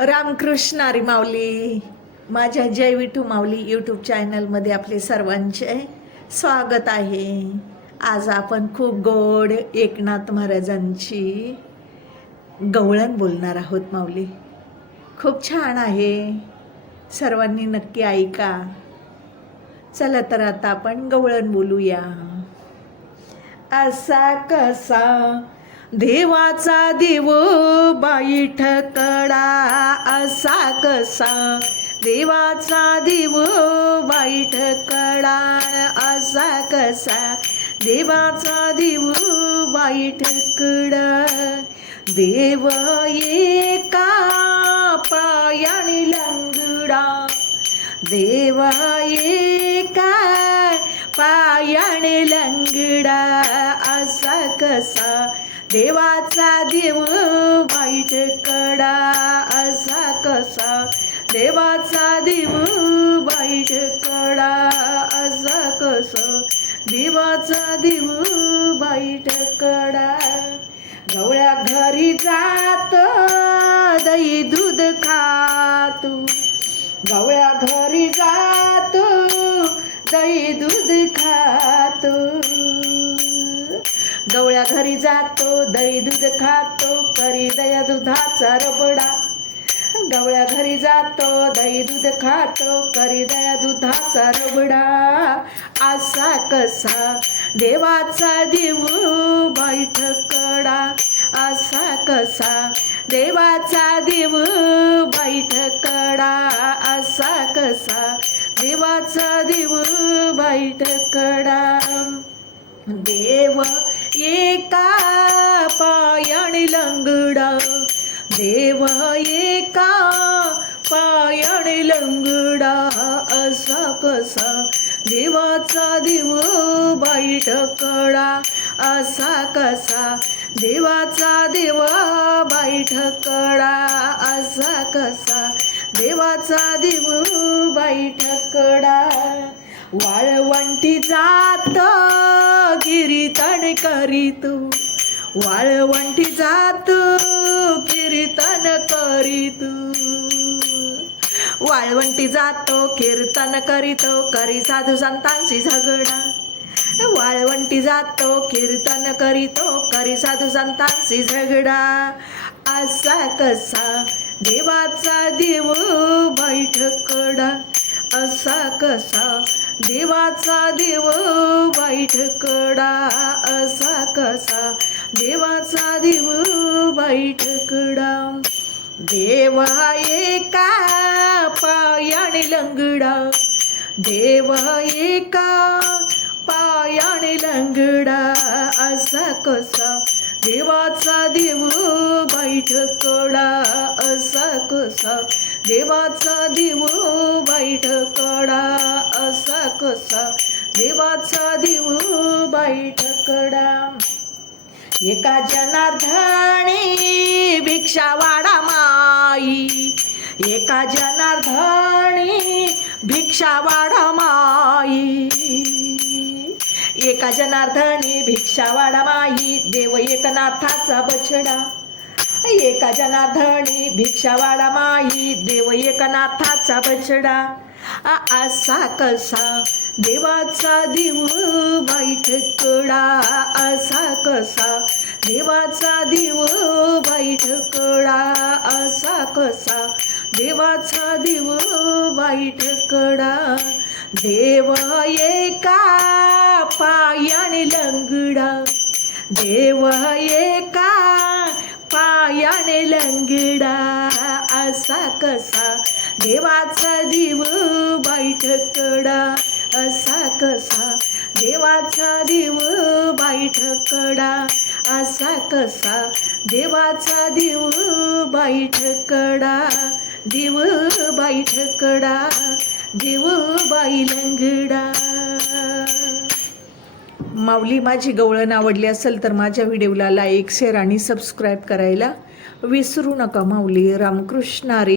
रामकृष्ण हरी माऊली. माझ्या जय विठू माऊली यूट्यूब चॅनलमध्ये आपले सर्वांचे स्वागत आहे. आज आपण खूप गोड एकनाथ महाराजांची गवळण बोलणार आहोत माऊली. खूप छान आहे. सर्वांनी नक्की ऐका. चला तर आता आपण गवळण बोलूया. असा कसा देवाचा देव बाई ठकडा असा कसा? देवाचा देव बाई ठकडा असा कसा? देवाचा देव बाई ठकडा देव एका पायाने लंगडा. देव एका पायाने लंगडा असा कसा? देवाचा देव वाईट कडा असा कसा? देवाचा देव वाईट कडा असा कसा? देवाचा देव वाईट कडा. गवळ्या घरी जात दही दूध खातो. गवळ्या घरी जात दही दूध खातो. गवळ्या घरी जातो दही दूध खातो करी दया दुधाचा रबडा. गवळ्या घरी जातो दही दूध खातो करी दया दुधाचा रबडा. असा कसा देवाचा देव बैठकडा. असा कसा देवाचा देव बैठकडा. असा कसा देवाचा देव बैठकडा. देव एका पायाने लंगडा देव एका आणि लंगडा असा कसा देवाचा देव बाईट कडा असा कसा देवाचा देव बाईट कडा असा कसा देवाचा देव बाईट कडा. वाळवंटी जात कीर्तन करीत वाळवंटी जात कीर्तन करीत वाळवंटी जातो कीर्तन करीतो करी साधू संतांशी झगडा. वाळवंटी जातो कीर्तन करीतो करी साधू संतांशी झगडा. असा कसा देवाचा देव बैठकडा असा कसा देवाचा देव वाईट कडा असा कसा? देवाचा देव वाईट कडा. देवा एका पायाने लंगडा. देवा एका पायाने लंगडा असा कसा? देवाचा देव बैठकडा असा कसा? देवाचा देव बैठकडा असा कसा? देवाचा देव बैठकडा एका जनार्दनी भिक्षा वाडा माई. एका जनार्दनी भिक्षा वाडा माई. एका जनार्दनी भिक्षा वाडा माई. देव एकनाथाचा बछडा. एका जनार्दनी भिक्षावाडा माई देव एकनाथाचा बछडा. आ असा कसा देवाचा देव बैठकडा असा कसा देवाचा देव बैठकडा असा कसा देवाचा देव बैठकडा देव एका पायाने लंगडा. देव एका पायाने लंगडा असा कसा देवाचा जीव बैठकडा. असा कसा देवाचा देव बैठकडा. असा कसा देवाचा देव बैठकडा. देव बैठकडा देव बाई लंगडा. माऊली माझी गवळण आवडली असेल तर माझ्या व्हिडिओला लाईक शेअर आणि सबस्क्राईब करायला विसरू नका माऊली. रामकृष्णारी